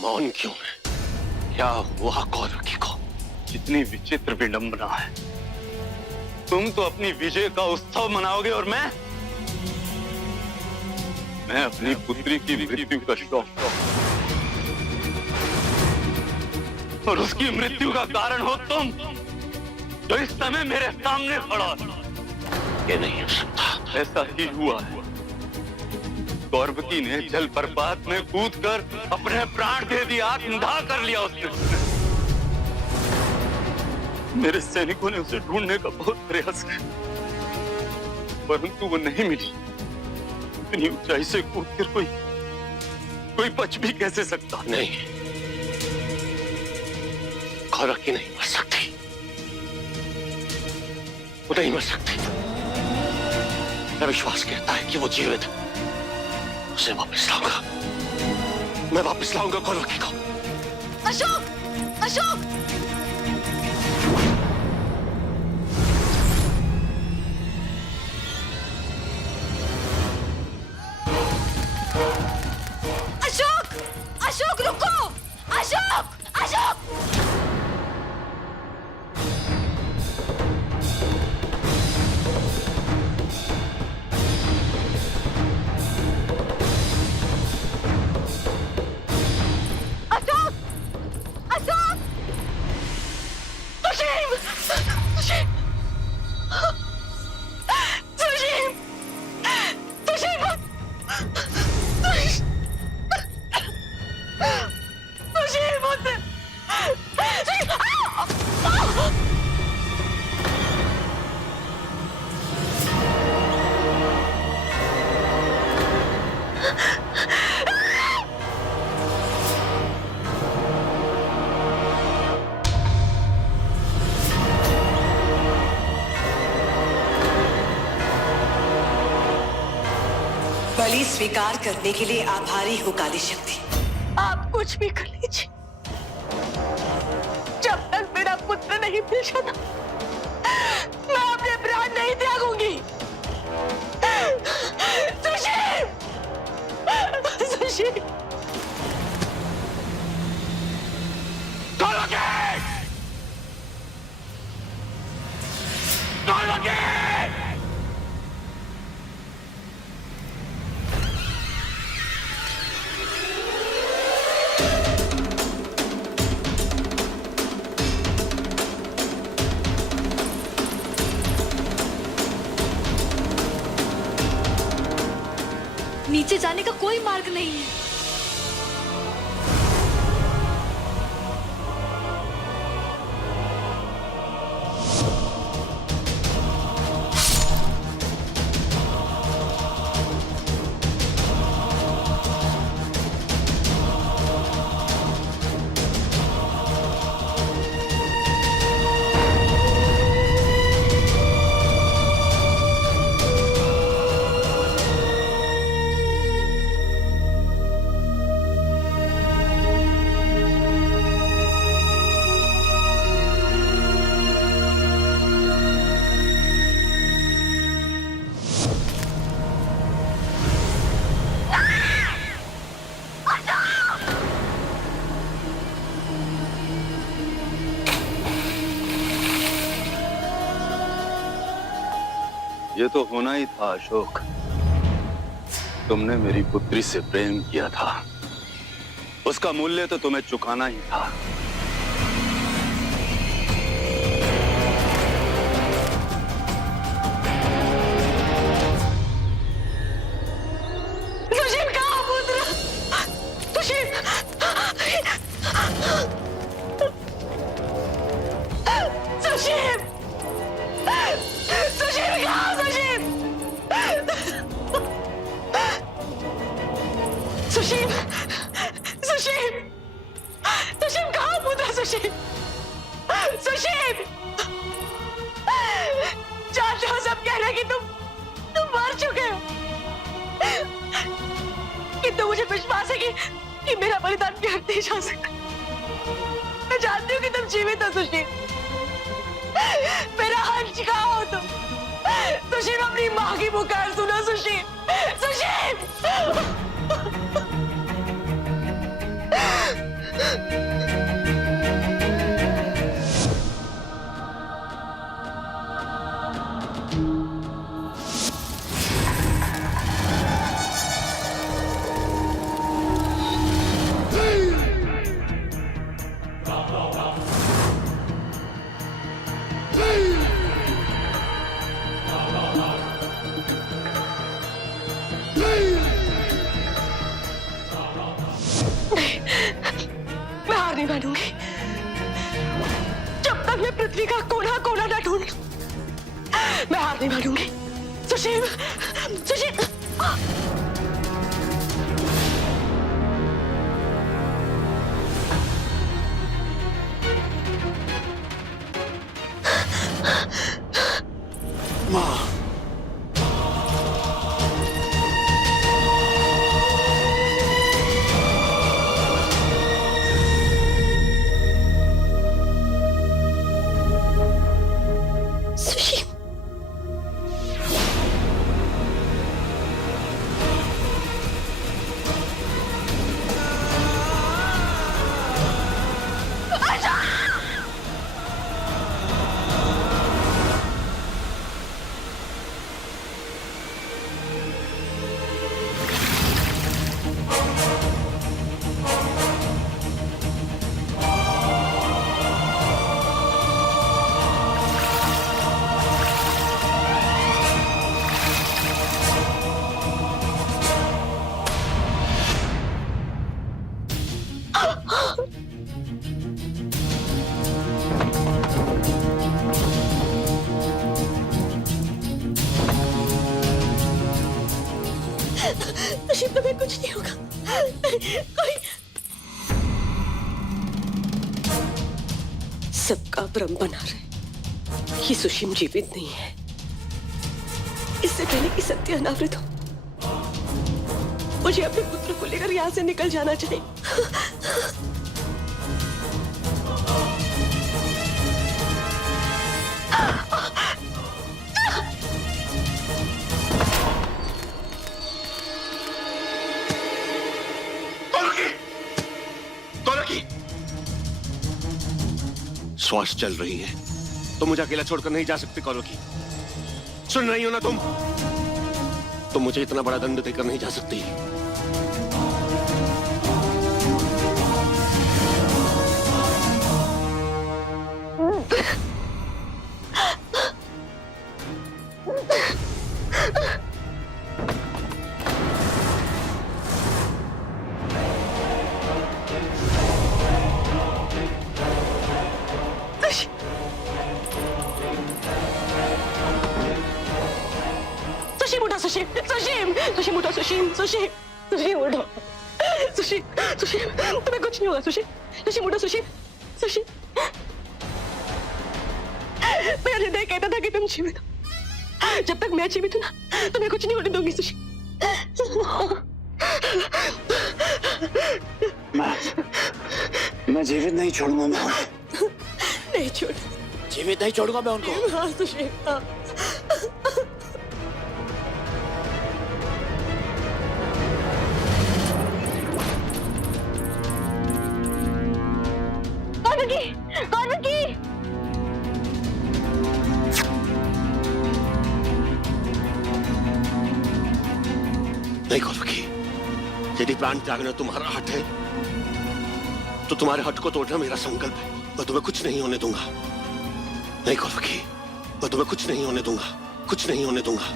मौन क्यों है? क्या हुआ कौरकी को? कितनी विचित्र विडंबना है। तुम तो अपनी विजय का उत्सव मनाओगे और मैं अपनी पुत्री की मृत्यु का शोक, और उसकी मृत्यु का कारण हो तुम, जो इस समय मेरे सामने खड़ा है। ये नहीं हो सकता। ऐसा ही हुआ है। कौरवकी ने जल प्रपात में कूदकर अपने प्राण दे दिया, आत्मदाह कर लिया उसने। मेरे सैनिकों ने उसे ढूंढने का बहुत प्रयास किया, परंतु वो नहीं मिली। इतनी ऊंचाई से कूदकर कोई बच भी कैसे सकता? नहीं, कौरकी नहीं मर सकती। वो नहीं मर सकती। मेरा विश्वास कहता है कि वो जीवित है। उसे वापस लाऊंगा। मैं वापस लाऊंगा कौरकी को। अशोक! अशोक! अशोक! अशोक रुको! अशोक! अशोक! अशोक! अशोक! सुशील! सुशील! सुशील! सुशील! सुशील मुझसे! बलि स्वीकार करने के लिए आभारी हूँ काली शक्ति। आप कुछ भी कर लीजिए, जब तक मेरा पुत्र नहीं मिल जाता मैं अपने प्राण नहीं त्यागूंगी। सुशील! सुशील! नीचे जाने का कोई मार्ग नहीं है। ये तो होना ही था अशोक। तुमने मेरी पुत्री से प्रेम किया था, उसका मूल्य तो तुम्हें चुकाना ही था। सुशील कहाँ पुत्र? सुशील! सुशील! सुशील कहाँ? सुशील! सुशील! सुशील! सुशील कहाँ पुत्र? सुशील! सुशील! जानते हो सब कह रहे हैं कि तुम मर चुके हो, किंतु मुझे विश्वास है कि मेरा बलिदान व्यर्थ नहीं जा सकता। मैं जानती हूँ कि तुम जीवित हो सुशील। मेरा हंस कहाँ हो तुम? सुशील अपनी माँ की पुकार सुनो सुशील। सुशील! मैं हार नहीं मानूंगी जब तक मैं पृथ्वी का कोना कोना ना ढूंढ लूं। मैं हार नहीं मानूंगी। सुशील, सुशील। माँ, सुशील, सुशील, तुम्हें कुछ नहीं होगा। कोई सबका भ्रम बना रहे कि सुशील जीवित नहीं है। इससे पहले कि सत्य अनावृत हो, मुझे अपने पुत्र को लेकर यहाँ से निकल जाना चाहिए। श्वास चल रही है तो मुझे अकेला छोड़कर नहीं जा सकती कौरकी। सुन रही हो ना तुम मुझे इतना बड़ा दंड देकर नहीं जा सकती। सुशील उठो, सुशील उठो। सुशील, तुम्हें कुछ नहीं होगा। सुशील उठो। सुशील, मेरा हृदय कहता था कि तुम जीवित हो। जब तक मैं जीवित हूं ना, तुम्हें कुछ नहीं होने दूंगी। सुशील, मैं जीवित नहीं छोड़ूंगा मैं उन्हें। नहीं छोड़, जीवित नहीं छोड़ूंगा मैं उनको। हाँ सुशील, हाँ। कौरवी! नहीं कौरवी, यदि प्राण त्यागना तुम्हारा हट है तो तुम्हारे हट को तोड़ना मेरा संकल्प है। मैं तुम्हें कुछ नहीं होने दूंगा। नहीं कौरवी, मैं तुम्हें कुछ नहीं होने दूंगा।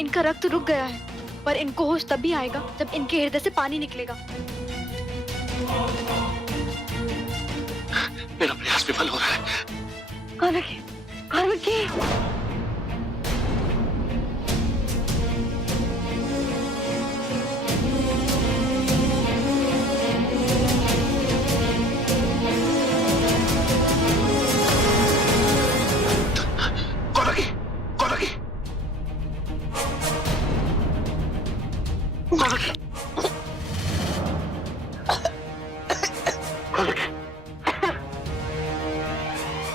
इनका रक्त रुक गया है, पर इनको होश तब भी आएगा जब इनके हृदय से पानी निकलेगा। मेरा प्रयास विफल हो रहा है। कौरवी!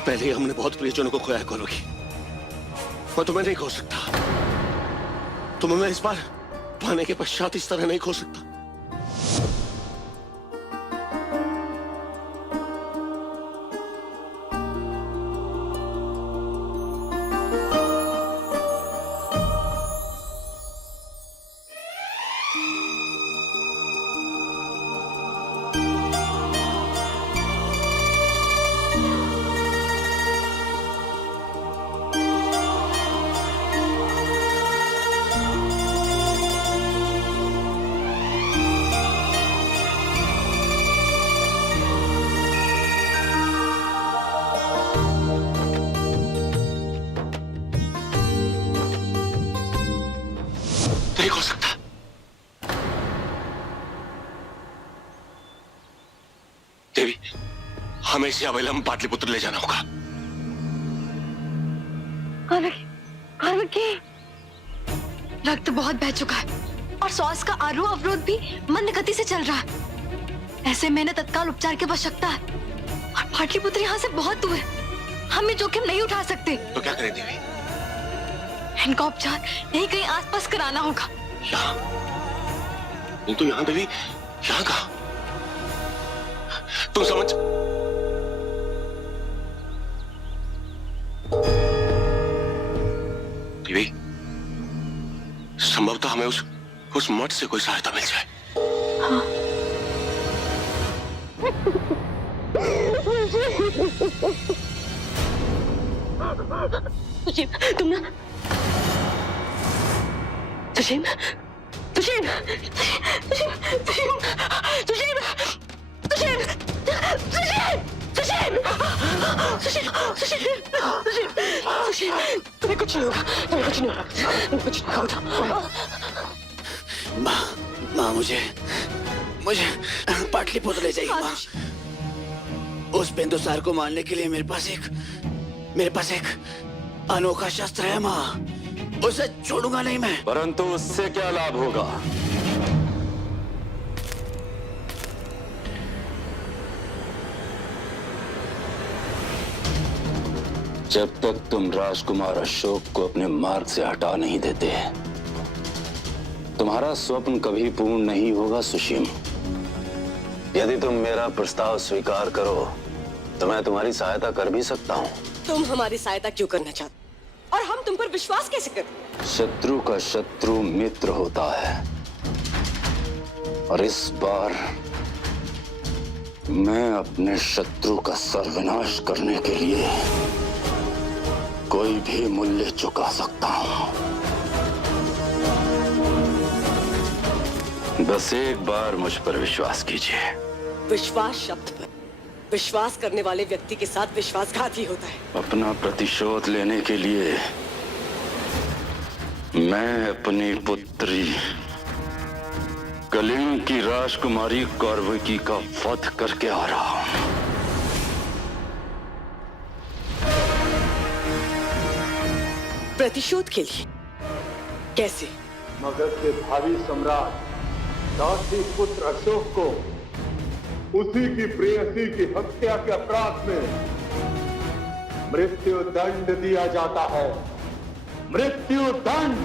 पहले ही हमने बहुत प्रियजनों को खोया है कौरवी। मैं तुम्हें नहीं खो सकता। तुम्हें मैं इस बार पाने के पश्चात इस तरह नहीं खो सकता। नहीं हो सकता। देवी, हमें इसे अवैलम पाटलिपुत्र ले जाना होगा। कौरवकी, रक्त बहुत बह चुका है और श्वास का आरोह अवरोध भी मंद गति से चल रहा है। ऐसे में तत्काल उपचार की आवश्यकता है और पाटलिपुत्र यहाँ से बहुत दूर है। हम ये जोखिम नहीं उठा सकते। तो क्या करें देवी? इनका उपचार यहीं कहीं आसपास कराना होगा। यहाँ? नहीं तो यहाँ देवी, यहाँ कहाँ? तुम समझ? देवी, संभवतः हमें उस मठ से कोई सहायता मिल जाए। हाँ। सुशील, तुम ना सुशील, सुशील, सुशील, सुशील, सुशील, सुशील, सुशील, सुशील, सुशील, तुम्हें कुछ नहीं होगा, तुम्हें कुछ नहीं होगा, तुम्हें कुछ नहीं होगा। माँ मुझे पाटलिपुत्र ले जाइए माँ। उस बिंदुसार को मारने के लिए मेरे पास एक अनोखा शस्त्र है माँ। उसे छोड़ूंगा नहीं मैं। परंतु उससे क्या लाभ होगा? जब तक तुम राजकुमार अशोक को अपने मार्ग से हटा नहीं देते, तुम्हारा स्वप्न कभी पूर्ण नहीं होगा सुशीम। यदि तुम मेरा प्रस्ताव स्वीकार करो तो मैं तुम्हारी सहायता कर भी सकता हूँ। तुम हमारी सहायता क्यों करना चाहते और हम तुम पर विश्वास कैसे करें? शत्रु का शत्रु मित्र होता है और इस बार मैं अपने शत्रु का सर्वनाश करने के लिए कोई भी मूल्य चुका सकता हूं। बस एक बार मुझ पर विश्वास कीजिए। विश्वास शब्द पर विश्वास करने वाले व्यक्ति के साथ विश्वासघात ही होता है। अपना प्रतिशोध लेने के लिए मैं अपनी पुत्री कलिंग की राजकुमारी कौरवकी का वध करके आ रहा हूं। प्रतिशोध के लिए? कैसे? मगध के भावी सम्राट दासी पुत्र अशोक को उसी की प्रेयसी की हत्या के अपराध में मृत्यु दंड दिया जाता है। मृत्यु दंड।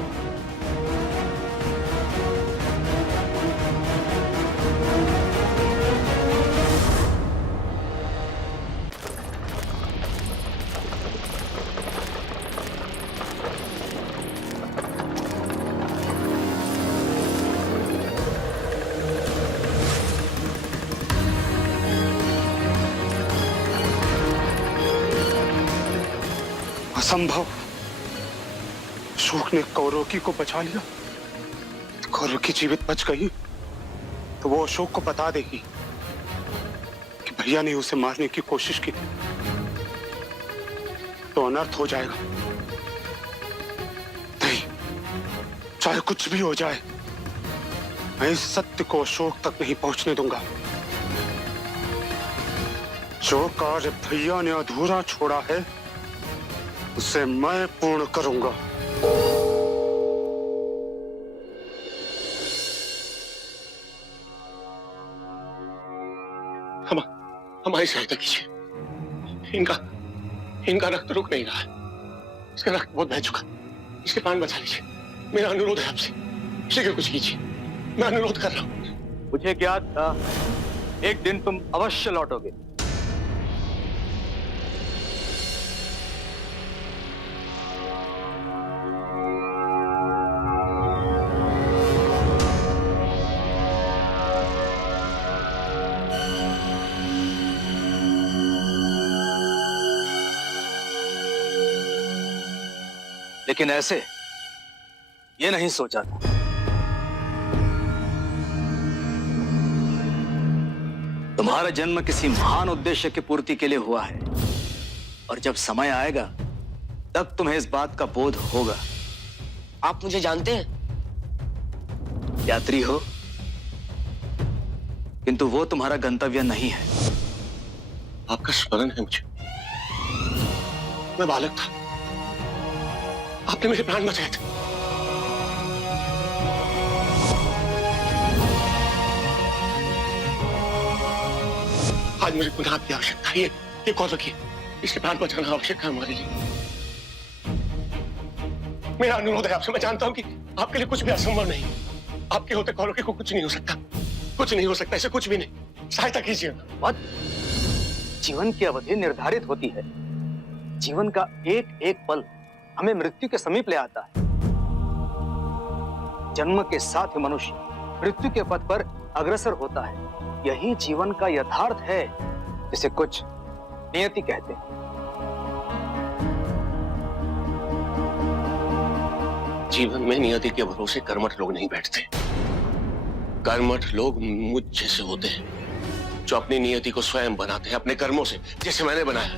असंभव। अशोक ने कौरवकी को बचा लिया। कौरवकी जीवित बच गई तो वो अशोक को बता देगी कि भैया ने उसे मारने की कोशिश की थी, तो अनर्थ हो जाएगा। नहीं, चाहे कुछ भी हो जाए, मैं इस सत्य को अशोक तक नहीं पहुंचने दूंगा। जो कार्य भैया ने अधूरा छोड़ा है उसे मैं पूर्ण करूंगा। हमारी सहायता कीजिए। इनका रक्त रुक नहीं रहा है। इसका रक्त बहुत बह चुका। इसके प्राण बचा लीजिए। मेरा अनुरोध है आपसे, शीघ्र कुछ कीजिए। मैं अनुरोध कर रहा हूं। मुझे ज्ञात था एक दिन तुम अवश्य लौटोगे। लेकिन ऐसे ये नहीं सोचा था। तुम्हारा जन्म किसी महान उद्देश्य की पूर्ति के लिए हुआ है और जब समय आएगा तब तुम्हें इस बात का बोध होगा। आप मुझे जानते हैं? यात्री हो, किंतु वो तुम्हारा गंतव्य नहीं है। आपका स्मरण है मुझे, मैं बालक था, आपने मेरे प्राण बचाए थे। आज मुझे पुनः आपकी आवश्यकता है। ये कौन रखिए, इसके प्राण बचाना आवश्यक है हमारे लिए। मेरा अनुरोध है आपसे, मैं जानता हूं कि आपके लिए कुछ भी असंभव नहीं। आपके होते कौरव को कुछ नहीं हो सकता, कुछ नहीं हो सकता, ऐसे कुछ भी नहीं। सहायता कीजिए। मत। जीवन की अवधि निर्धारित होती है। जीवन का एक एक पल हमें मृत्यु के समीप ले आता है। जन्म के साथ ही मनुष्य मृत्यु के पथ पर अग्रसर होता है। यही जीवन का यथार्थ है, जिसे कुछ नियति कहते हैं। जीवन में नियति के भरोसे कर्मठ लोग नहीं बैठते। कर्मठ लोग मुझ जैसे होते हैं, जो अपनी नियति को स्वयं बनाते हैं, अपने कर्मों से, जैसे मैंने बनाया।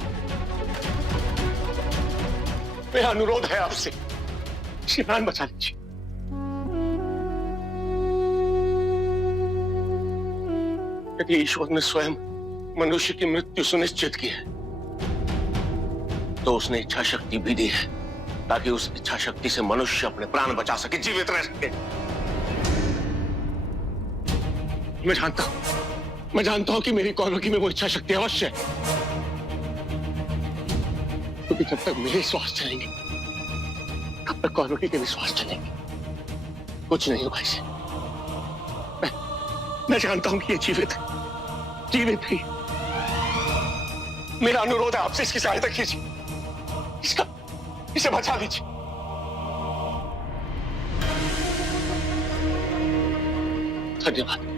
मेरा अनुरोध है आपसे, श्रीमान बचा लीजिए। यदि ईश्वर ने स्वयं मनुष्य की मृत्यु सुनिश्चित की है, तो उसने इच्छा शक्ति भी दी है, ताकि उस इच्छा शक्ति से मनुष्य अपने प्राण बचा सके, जीवित रह सके। मैं जानता हूं कि मेरी कौरवकी में वो इच्छा शक्ति अवश्य है, क्योंकि जब तक मेरे श्वास चलेंगे, तब तक कौरवकी के भी श्वास चलेंगे। कुछ नहीं होगा इसे। मैं जानता हूं कि ये जीवित है, जीवित है। मेरा अनुरोध है आपसे, इसकी सहायता कीजिए, इसे बचा लीजिए। धन्यवाद।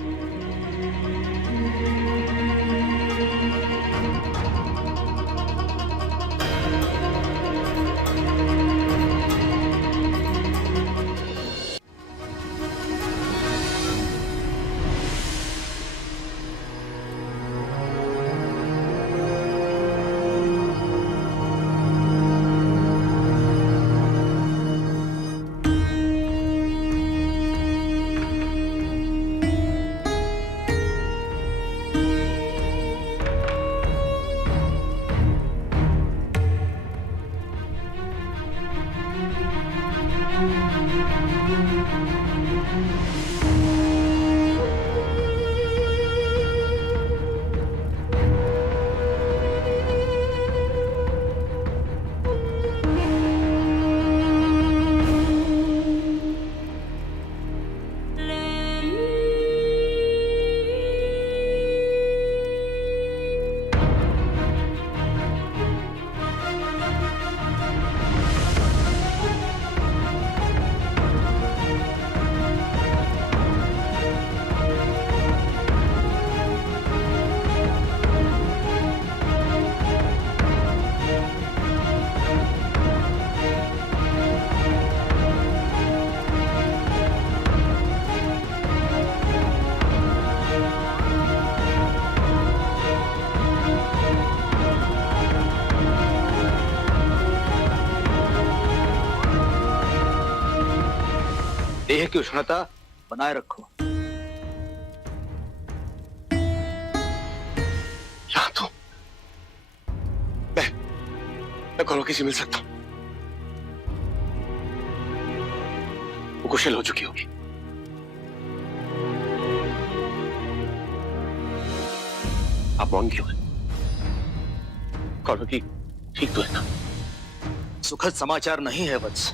देह की उष्णता बनाए रखो। यहाँ तो मैं कौरवकी से मिल सकता हूं। वो कुशल हो चुकी होगी। आप मौन क्यों हैं? कौरवकी ठीक तो है ना? सुखद समाचार नहीं है वत्स।